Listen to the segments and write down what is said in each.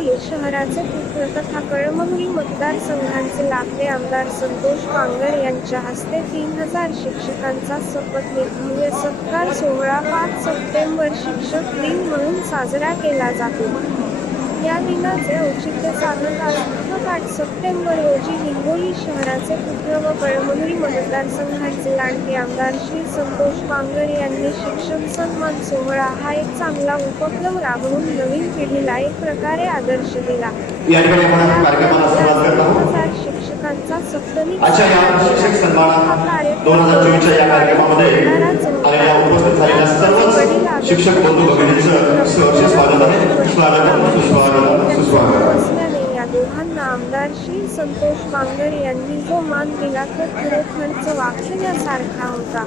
हिंगोली शहराचे पुत्र तथा कळमनुरी मतदारसंघाचे लाभले आमदार संतोष बांगर यांच्या हस्ते 3000 शिक्षकांचा शपथविधी भव्य सत्कार सोहळा 5 सप्टेंबर शिक्षक दिन म्हणून साजरा केला जातो। या दिनाचे औचित्य साधत आज 8 सप्टेंबर रोजी हिंगोली शहराचे पुत्र व कळमनुरी मतदारसंघाचे लाडके आमदार श्री संतोष बांगर यांनी शिक्षक सन्मान सोहळा हा एक चांगला उपक्रम राबवून नवीन पिढीला एक प्रकारे आदर्श दिला। शिक्षकांचा सप्तमी शिक्षक सन्मान 2024 या कार्यक्रमामध्ये उपस्थित झालेल्या सर्व शिक्षक बंधू भगिनींचं सहर्ष स्वागत आहे। असल्याने या दोघांना आमदार श्री संतोष बांगर यांनी जो मान दिला तो खरोखरच वाखण्यासारखा होता।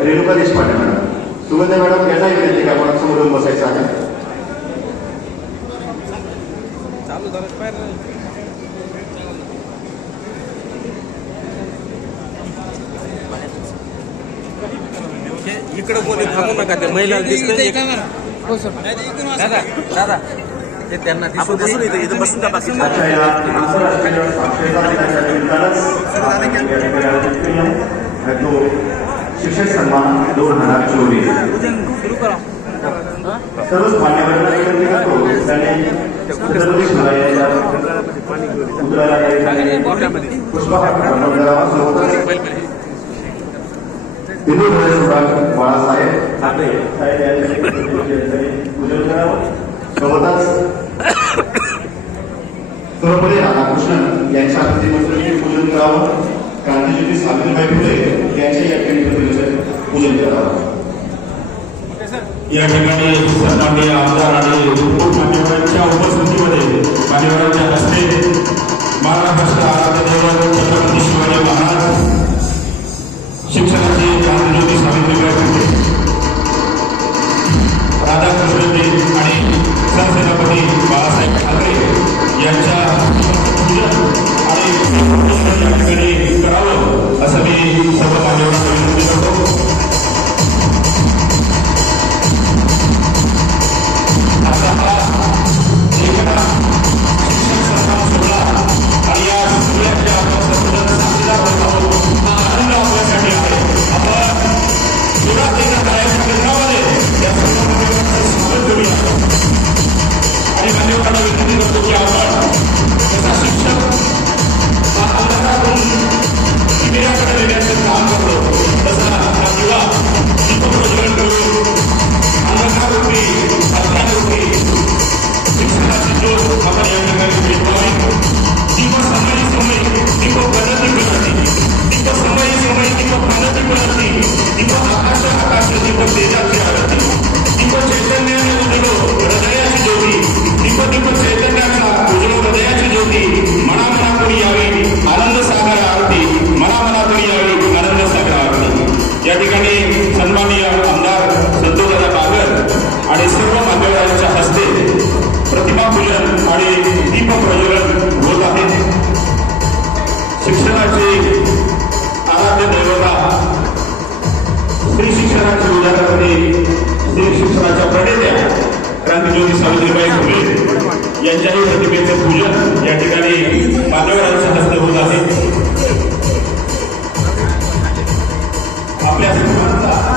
रेणुका देशपांडे मॅडम, सुगंध मॅडम यांना विनंती की आपण समोरून बसायचं आहे। इकडे कोणी थांबू नका, ते महिला दिसतंय दादा दादा ते त्यांना दिसून इथं बसून का बाकी शिक्षक सन्मान 2024 सुरू करा। सर्वच मान्यवरांना विनंती करतो त्यांनी हिंदू बाळासाहेब ठाकरे पूजन करावं। सोबतच सर्वपरी राधाकृष्णन यांच्या प्रतिमेचं पूजन करावं। क्रांतिज्योती सावित्रीबाई फुले यांच्या या प्रतिमेचं पूजन करावं। या ठिकाणी सन्माननीय आमदार आणि मान्यवरांच्या उपस्थितीमध्ये मान्यवरांच्या हस्ते महाराष्ट्र आराध्य दैवत छत्रपती शिवाजी महाराज शिक्षणाचे क्रांतिज्योती सावित्रीबाई फुले राधाकृष्णजी आणि सरसेनापती बाळासाहेब ठाकरे यांच्या आणि या ठिकाणी करावं असं मी सर्व मान्यवरांना विनंती करतो। क्रांतिज्योती सावित्रीबाई फुले यांच्याही प्रतिमेचं पूजन या ठिकाणी मान्यवरांच्या हस्ते होत आहे। आपल्या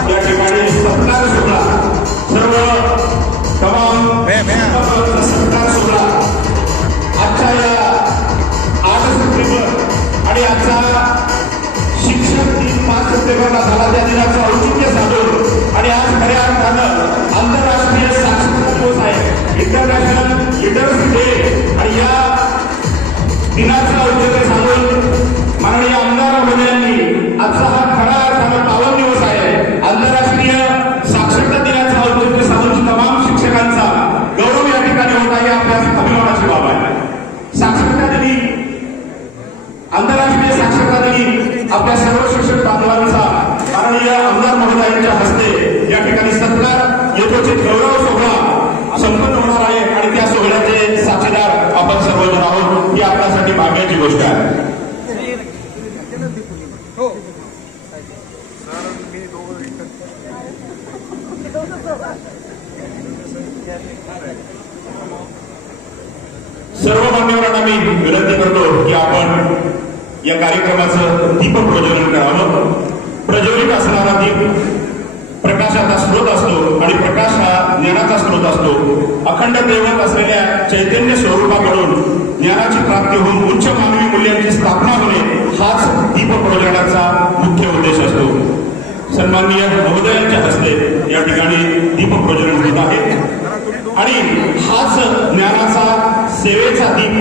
या ठिकाणी सत्कार सोहळा सर्व तमाम सत्कार सोहळा आजच्या या 8 सप्टेंबर आणि आजचा शिक्षक दिन 5 सप्टेंबरला झाला त्या दिनाचं औचित्य साधून आणि आज खऱ्या अर्थानं आंतरराष्ट्रीय साक्षरता दिवस आहे, इंटरनॅशनल लिटरसी डे, आणि या दिनाचं औचित्य साधून माननीय आमदार महोदयांनी आजचा हा खऱ्या अर्थानं पावन दिवस आहे, आंतरराष्ट्रीय साक्षरता दिनाचं औचित्य साधून तमाम शिक्षकांचा गौरव या ठिकाणी होत आहे। आपल्या अभिमानाची बाब आहे। साक्षरता दिनी, आंतरराष्ट्रीय साक्षरता दिनी आपल्या सर्व शिक्षक बांधवांचा माननीय आमदार महोदयांच्या हस्ते या ठिकाणी सत्कार यथोचित गौरव सोहळा संपन्न होणार आहे आणि त्या सोहळ्याचे साक्षीदार आपण सर्वजण आहोत। ही आपल्यासाठी भाग्याची गोष्ट आहे। सर्व मान्यवरांना मी विनंती करतो की आपण या कार्यक्रमाचं दीप प्रज्वलन करावं. प्रज्वलित असणारा दीप प्रकाशाचा स्रोत असतो आणि प्रकाश हा ज्ञानाचा स्रोत असतो. अखंड दैवत असलेल्या चैतन्य स्वरूपाकडून ज्ञानाची प्राप्ती होऊन उच्च मानवी मूल्यांची स्थापना होणे हाच दीप प्रज्वलनाचा मुख्य उद्देश असतो. सन्माननीय महोदयांच्या हस्ते या ठिकाणी दीप प्रज्वलन होत आहे आणि हाच ज्ञानाचा सेवेचा दीप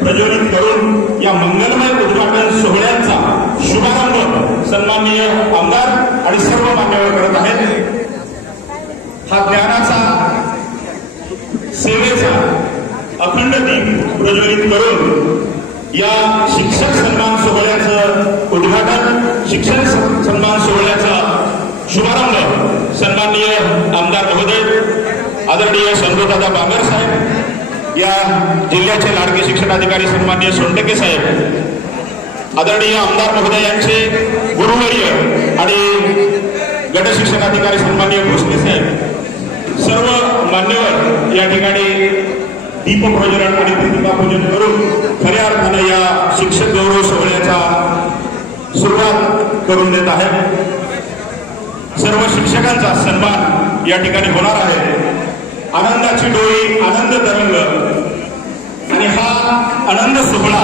प्रज्वलित करून या मंगलमय उद्घाटन सोहळ्यांचा शुभारंभ सन्माननीय आमदार आणि सर्व मान्यवर करत आहेत. हा ज्ञानाचा सेवेचा अखंड दीप प्रज्वलित करून या शिक्षक सन्मान सोहळ्याचं उद्घाटन, शिक्षक सन्मान सोहळ्याचा शुभारंभ सन्माननीय आमदार महोदय आदरणीय संतोषदादा बांगर साहेब, या जिल्ह्याचे लाडके शिक्षणाधिकारी सन्माननीय सोनटके साहेब, आदरणीय आमदार महोदय यांचे गुरुवर्य आणि गट शिक्षणाधिकारी सन्माननीय भोसले साहेब, सर्व मान्यवर या ठिकाणी दीप प्रज्वलन आणि प्रतिमा पूजन करून खऱ्या अर्थाने या शिक्षक गौरव सोहळ्याचा सुरुवात करून देत आहेत. सर्व शिक्षकांचा सन्मान या ठिकाणी होणार आहे. आनंदाची डोळी, आनंद तरंग आणि हा आनंद सोहळा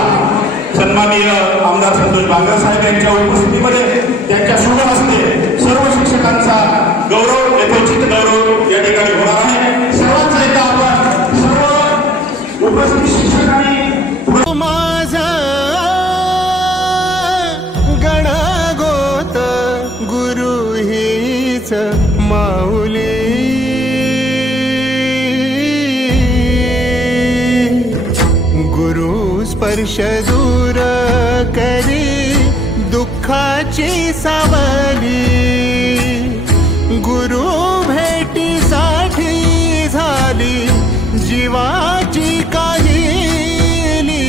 सन्माननीय आमदार संतोष बांगर साहेब यांच्या उपस्थितीमध्ये त्यांच्या शुभ हस्ते सर्व शिक्षकांचा गौरव, यथोचित गौरव या ठिकाणी होणार आहे. सर्वांचा एकदा आपण सर्व उपस्थित शिक्षकांनी माझा गणगोत गुरु हीच माऊली, गुरु स्पर्श दूर करी दुःखाची सावली, गुरु भेटीसाठी झाली जीवाची काहिली,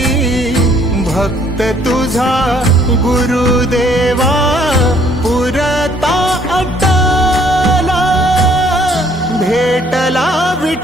भक्त तुझा गुरुदेवा पुरता अटला, भेटला विठ्ठल